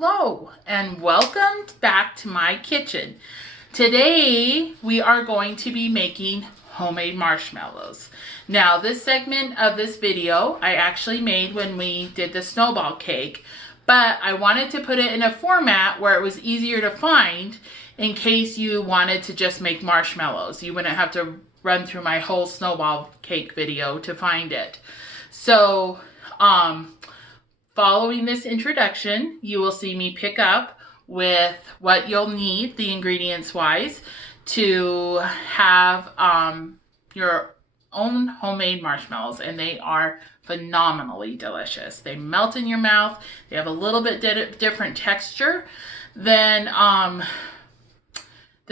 Hello and welcome back to my kitchen. Today we are going to be making homemade marshmallows. Now this segment of this video I actually made when we did the snowball cake, but I wanted to put it in a format where it was easier to find in case you wanted to just make marshmallows. You wouldn't have to run through my whole snowball cake video to find it. So, following this introduction, you will see me pick up with what you'll need, the ingredients wise, to have your own homemade marshmallows, and they are phenomenally delicious. They melt in your mouth. They have a little bit different texture than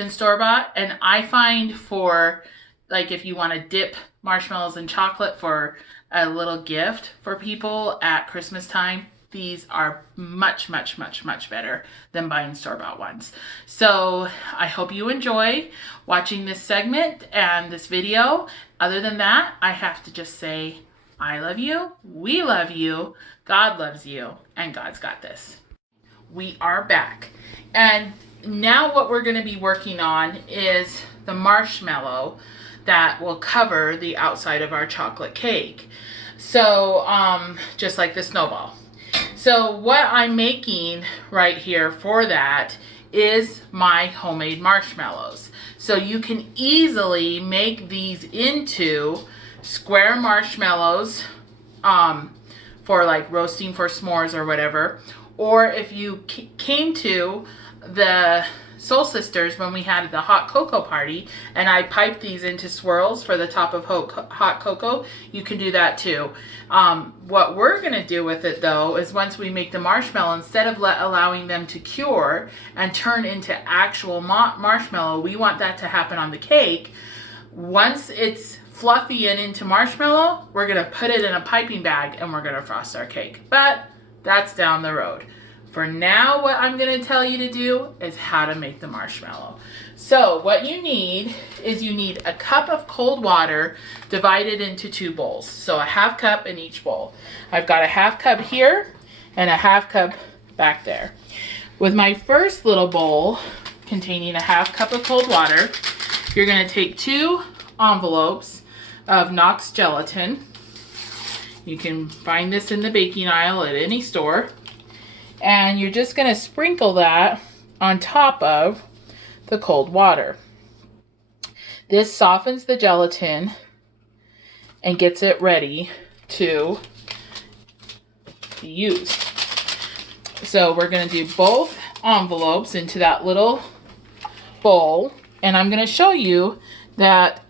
store-bought, and I find for like if you want to dip marshmallows in chocolate for a little gift for people at Christmas time, these are much better than buying store-bought ones. So I hope you enjoy watching this segment and this video. Other than that, I have to just say, I love you, we love you, God loves you, and God's got this. We are back. And now what we're going to be working on is the marshmallow that will cover the outside of our chocolate cake. So, just like the snowball. So what I'm making right here for that is my homemade marshmallows. So you can easily make these into square marshmallows for like roasting for s'mores or whatever. Or if you came to the Soul Sisters when we had the hot cocoa party and I piped these into swirls for the top of hot cocoa, you can do that too. What we're going to do with it though is once we make the marshmallow, instead of allowing them to cure and turn into actual marshmallow, we want that to happen on the cake. Once it's fluffy and into marshmallow, we're going to put it in a piping bag and we're going to frost our cake. But that's down the road. For now, what I'm going to tell you to do is how to make the marshmallow. So what you need is you need a cup of cold water divided into 2 bowls. So a half cup in each bowl. I've got a half cup here and a half cup back there. With my first little bowl containing a half cup of cold water, you're going to take 2 envelopes of Knox gelatin. You can find this in the baking aisle at any store. And you're just going to sprinkle that on top of the cold water. This softens the gelatin and gets it ready to be used. So we're going to do both envelopes into that little bowl, and I'm going to show you that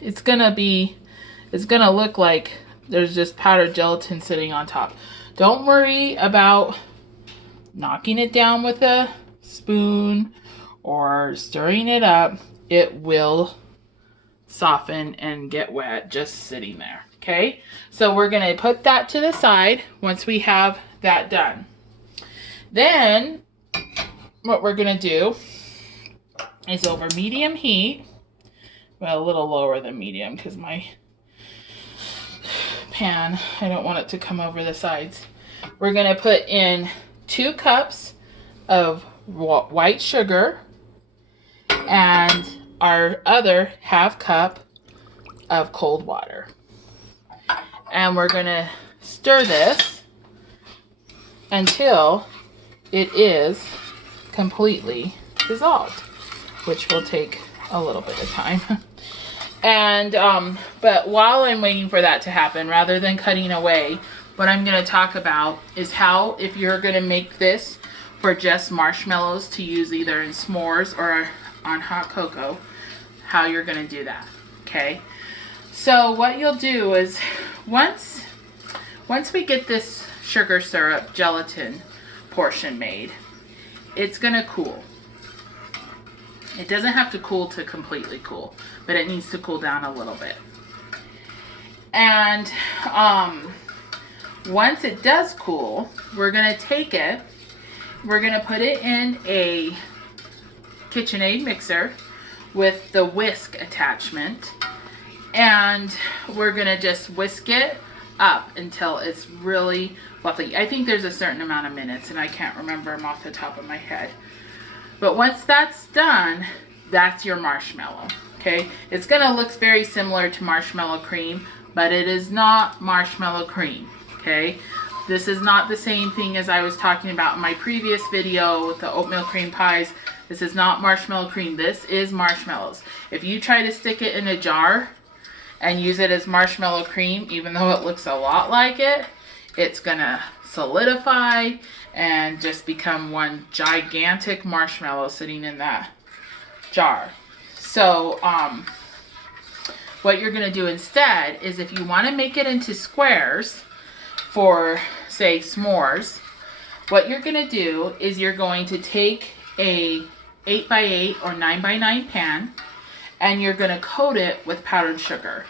it's going to look like there's just powdered gelatin sitting on top. Don't worry about knocking it down with a spoon or stirring it up. It will soften and get wet just sitting there. Okay, so we're going to put that to the side once we have that done. Then what we're going to do is over medium heat, well, a little lower than medium because my pan, I don't want it to come over the sides. We're going to put in 2 cups of white sugar and our other half cup of cold water. And we're going to stir this until it is completely dissolved, which will take a little bit of time. And, but while I'm waiting for that to happen, rather than cutting away, what I'm going to talk about is how, if you're going to make this for just marshmallows to use either in s'mores or on hot cocoa, how you're going to do that. Okay. So what you'll do is once we get this sugar syrup gelatin portion made, it's going to cool. It doesn't have to cool to completely cool, but it needs to cool down a little bit. And once it does cool, we're going to take it, we're going to put it in a KitchenAid mixer with the whisk attachment, and we're going to just whisk it up until it's really fluffy. I think there's a certain amount of minutes, and I can't remember them off the top of my head. But once that's done, that's your marshmallow, okay? It's gonna look very similar to marshmallow cream, but it is not marshmallow cream, okay? This is not the same thing as I was talking about in my previous video with the oatmeal cream pies. This is not marshmallow cream. This is marshmallows. If you try to stick it in a jar and use it as marshmallow cream, even though it looks a lot like it, it's gonna solidify and just become one gigantic marshmallow sitting in that jar. So what you're gonna do instead is, if you want to make it into squares for, say, s'mores, what you're gonna do is you're going to take a 8x8 or 9x9 pan, and you're gonna coat it with powdered sugar.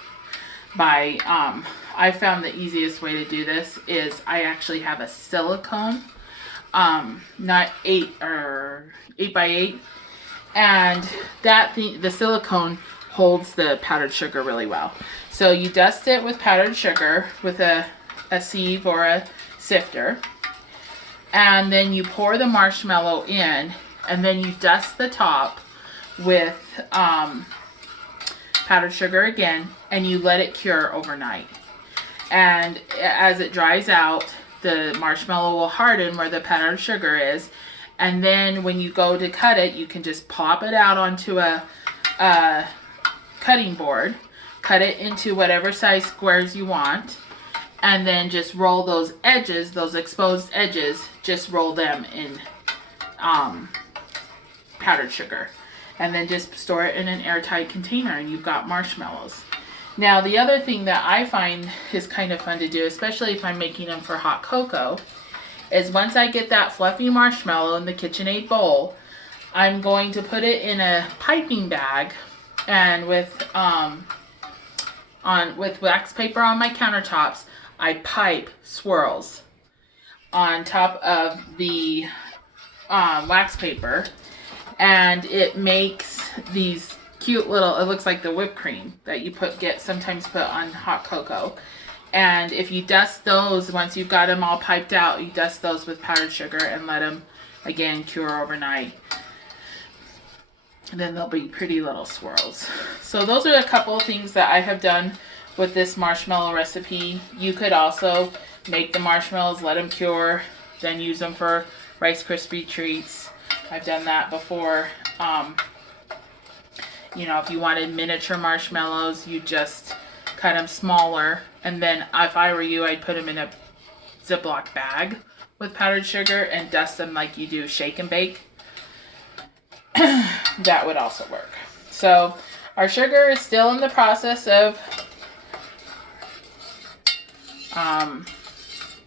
I found the easiest way to do this is I actually have a silicone, not 8x8, and the silicone holds the powdered sugar really well. So you dust it with powdered sugar with a sieve or a sifter, and then you pour the marshmallow in, and then you dust the top with powdered sugar again, and you let it cure overnight. And as it dries out, the marshmallow will harden where the powdered sugar is, and then when you go to cut it, you can just pop it out onto a cutting board, cut it into whatever size squares you want, and then just roll those edges, those exposed edges, just roll them in powdered sugar, and then just store it in an airtight container, and you've got marshmallows. Now, the other thing that I find is kind of fun to do, especially if I'm making them for hot cocoa, is once I get that fluffy marshmallow in the KitchenAid bowl, I'm going to put it in a piping bag, and with wax paper on my countertops, I pipe swirls on top of the wax paper, and it makes these cute little, it looks like the whipped cream that you sometimes put on hot cocoa. And if you dust those, once you've got them all piped out, you dust those with powdered sugar and let them again cure overnight, and then they'll be pretty little swirls. So those are a couple of things that I have done with this marshmallow recipe. You could also make the marshmallows, let them cure, then use them for Rice Krispie treats. I've done that before. You know, if you wanted miniature marshmallows, you just cut them smaller, and then if I were you, I'd put them in a Ziploc bag with powdered sugar and dust them like you do shake and bake. That would also work. So our sugar is still in the process of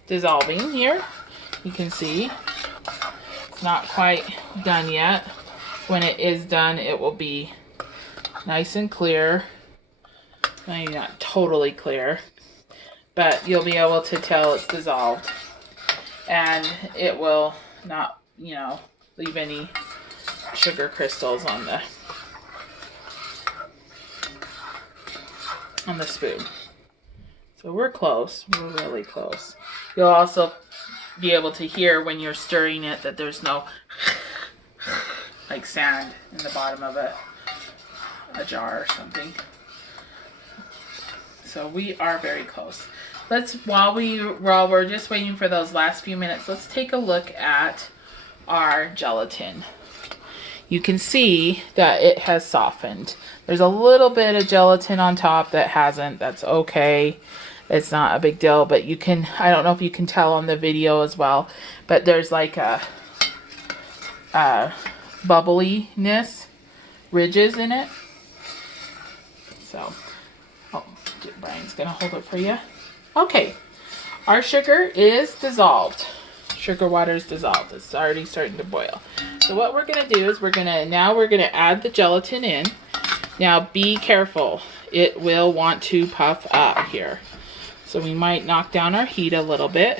dissolving here. You can see it's not quite done yet. When it is done, it will be nice and clear. Maybe not totally clear, but you'll be able to tell it's dissolved, and it will not, you know, leave any sugar crystals on the spoon. So we're close. We're really close. You'll also be able to hear when you're stirring it that there's no like sand in the bottom of a jar or something. So we are very close. While we're just waiting for those last few minutes, let's take a look at our gelatin. You can see that it has softened. There's a little bit of gelatin on top that hasn't. That's okay. It's not a big deal, but you can, I don't know if you can tell on the video as well, but there's like a bubbliness, ridges in it. So, Brian's gonna hold it for you. Okay, our sugar is dissolved. Sugar water is dissolved. It's already starting to boil. So what we're gonna do is we're gonna add the gelatin in. Now be careful. It will want to puff up here. So we might knock down our heat a little bit.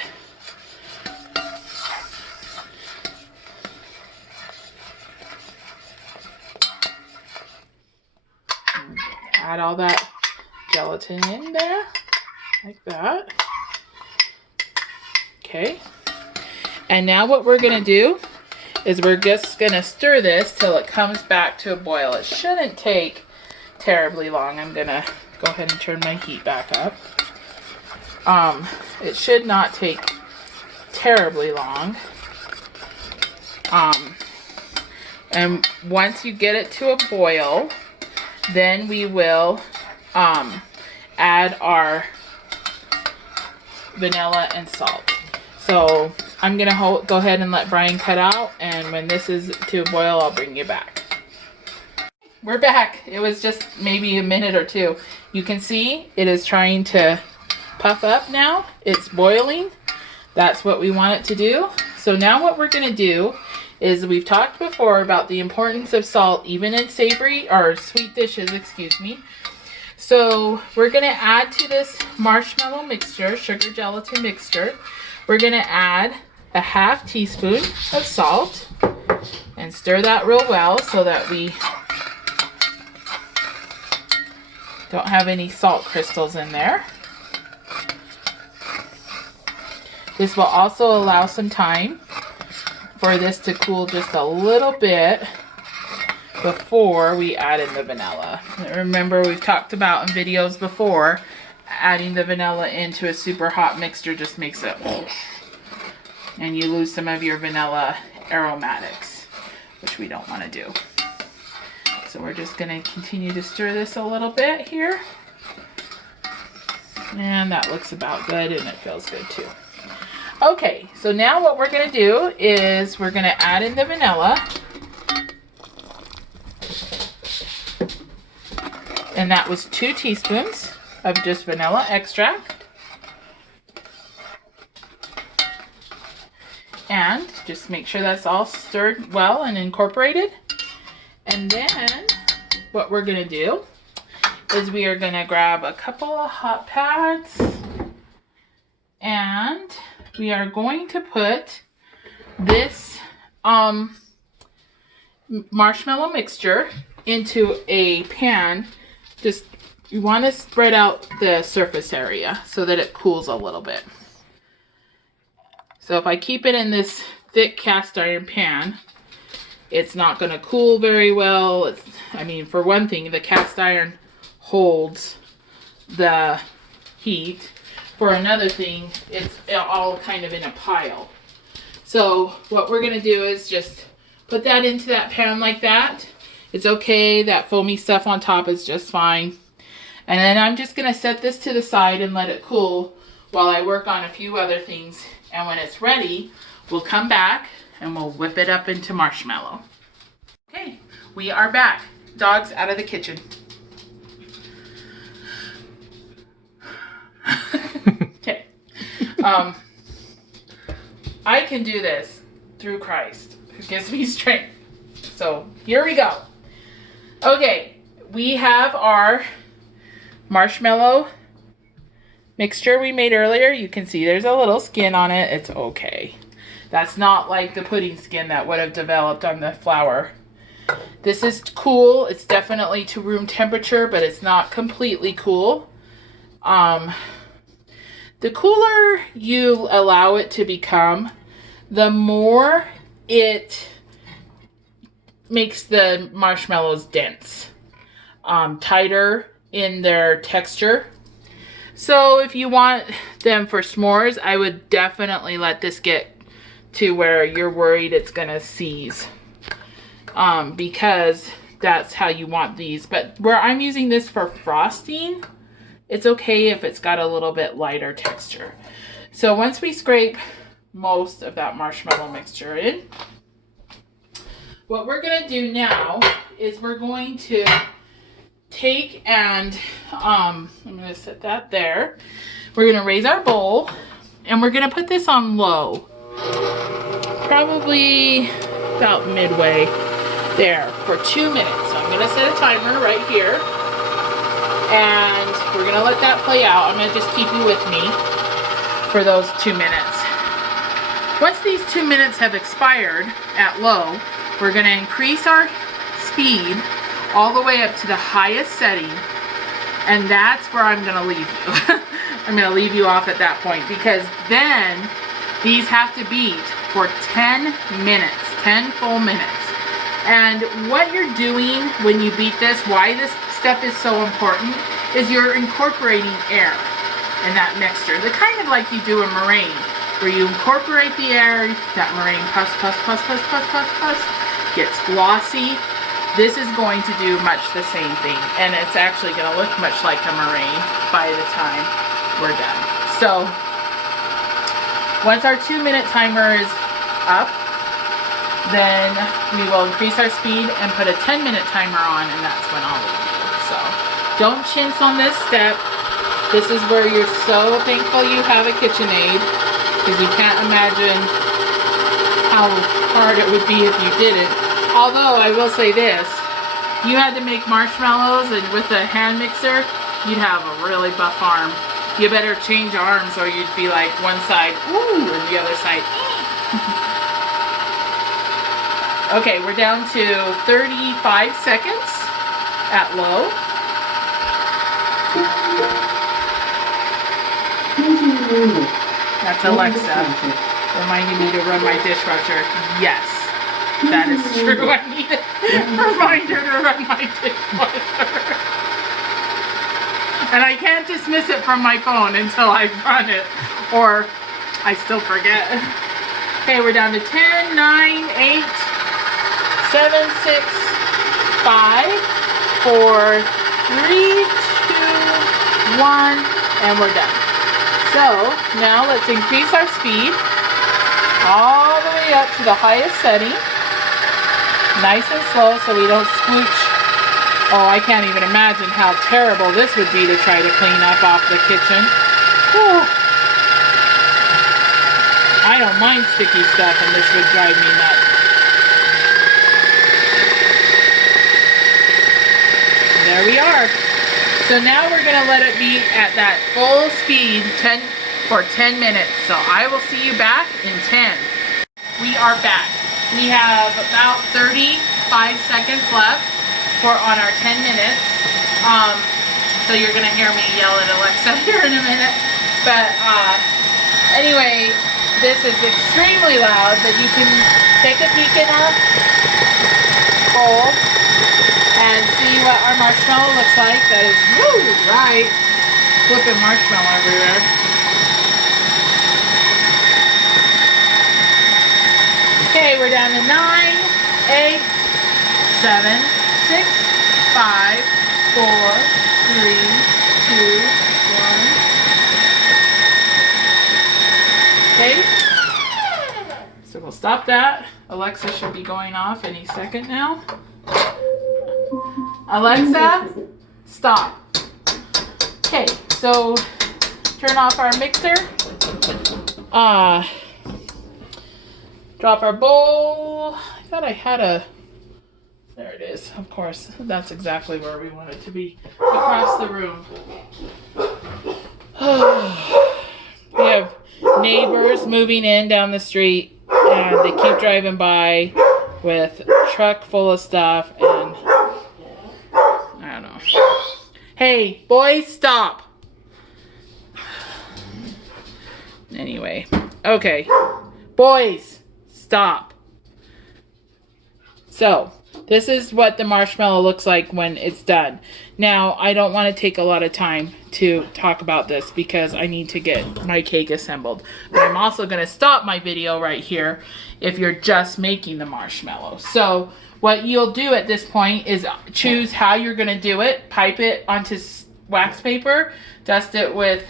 Add all that gelatin in there, like that. Okay. And now what we're gonna do is we're just gonna stir this till it comes back to a boil. It shouldn't take terribly long. I'm gonna go ahead and turn my heat back up. It should not take terribly long. And once you get it to a boil, then we will add our vanilla and salt. So I'm gonna go ahead and let Brian cut out, and when this is to a boil, I'll bring you back. We're back. It was just maybe a minute or two. You can see it is trying to puff up now. It's boiling. That's what we want it to do. So now what we're gonna do is, we've talked before about the importance of salt even in savory or sweet dishes, excuse me. So we're gonna add to this marshmallow mixture, sugar gelatin mixture, we're gonna add a ½ teaspoon of salt and stir that real well so that we don't have any salt crystals in there. This will also allow some time for this to cool just a little bit before we add in the vanilla. Remember, we've talked about in videos before, adding the vanilla into a super hot mixture just makes it and you lose some of your vanilla aromatics, which we don't want to do. So we're just going to continue to stir this a little bit here. And that looks about good, and it feels good too. Okay, so now what we're going to do is we're going to add in the vanilla. And that was 2 teaspoons of just vanilla extract. And just make sure that's all stirred well and incorporated. And then what we're going to do is we are going to grab a couple of hot pads, and we are going to put this marshmallow mixture into a pan. Just, you want to spread out the surface area so that it cools a little bit. So if I keep it in this thick cast iron pan, it's not going to cool very well. I mean, for one thing, the cast iron holds the heat. For another thing, it's all kind of in a pile. So what we're going to do is just put that into that pan like that. It's okay, that foamy stuff on top is just fine. And then I'm just going to set this to the side and let it cool while I work on a few other things. And when it's ready, we'll come back and we'll whip it up into marshmallow. Okay, we are back. Dog's out of the kitchen. Okay. I can do this through Christ, who gives me strength. So here we go. Okay, we have our marshmallow mixture we made earlier. You can see there's a little skin on it. It's okay. That's not like the pudding skin that would have developed on the flour. This is cool. It's definitely to room temperature, but it's not completely cool. The cooler you allow it to become, the more it makes the marshmallows dense, tighter in their texture. So if you want them for s'mores, I would definitely let this get to where you're worried it's gonna seize, because that's how you want these. But where I'm using this for frosting, it's okay if it's got a little bit lighter texture. So once we scrape most of that marshmallow mixture in, what we're gonna do now is we're going to take and, I'm gonna set that there. We're gonna raise our bowl and we're gonna put this on low. Probably about midway there for 2 minutes. So I'm gonna set a timer right here and we're gonna let that play out. I'm gonna just keep you with me for those 2 minutes. Once these 2 minutes have expired at low, we're gonna increase our speed all the way up to the highest setting, and that's where I'm gonna leave you. I'm gonna leave you off at that point, because then These have to beat for 10 minutes, 10 full minutes. And what you're doing when you beat this, why this step is so important, is you're incorporating air in that mixture. The kind of like you do a meringue, where you incorporate the air, that meringue puffs, gets glossy. This is going to do much the same thing, and it's actually going to look much like a meringue by the time we're done. So once our 2-minute timer is up, then we will increase our speed and put a 10-minute timer on, and that's when I'll leave you. So don't chintz on this step. This is where you're so thankful you have a KitchenAid, because you can't imagine how hard it would be if you didn't. Although I will say this, you had to make marshmallows, and with a hand mixer, you'd have a really buff arm. You better change arms, or you'd be like one side, ooh, and the other side, Okay, we're down to 35 seconds at low. That's Alexa reminding me to run my dishwasher. Yes, that is true. I need a reminder to run my dishwasher. And I can't dismiss it from my phone until I've run it, or I still forget. Okay, we're down to 10, 9, 8, 7, 6, 5, 4, 3, 2, 1, and we're done. So now let's increase our speed all the way up to the highest setting. Nice and slow so we don't splooch. Oh, I can't even imagine how terrible this would be to try to clean up off the kitchen. Whew. I don't mind sticky stuff, and this would drive me nuts. There we are. So now we're going to let it be at that full speed for 10 minutes. So I will see you back in 10. We are back. We have about 35 seconds left on our 10 minutes. So you're going to hear me yell at Alexa here in a minute. But anyway, this is extremely loud, but you can take a peek in our bowl and see what our marshmallow looks like. That is, woo, right, flipping marshmallow everywhere. Okay, we're down to 9, 8, 7, 6, 5, 4, 3, 2, 1. Okay, so we'll stop that. Alexa should be going off any second now. Alexa, stop. Okay, so turn off our mixer. Drop our bowl. I thought I had a, there it is. Of course, that's exactly where we want it to be, across the room. We have neighbors moving in down the street, and they keep driving by with a truck full of stuff, and I don't know. Hey, boys, stop. Anyway, okay. Boys, stop. So, this is what the marshmallow looks like when it's done. Now, I don't want to take a lot of time to talk about this because I need to get my cake assembled. But I'm also going to stop my video right here if you're just making the marshmallow. So, what you'll do at this point is choose how you're going to do it. Pipe it onto wax paper. Dust it with,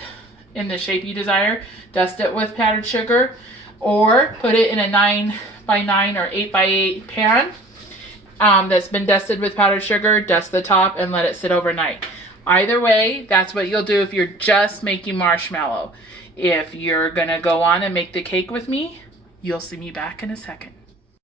in the shape you desire, dust it with powdered sugar. Or put it in a 9x9 or 8x8 pan that's been dusted with powdered sugar. Dust the top and let it sit overnight. Either way, that's what you'll do if you're just making marshmallow. If you're going to go on and make the cake with me, you'll see me back in a second.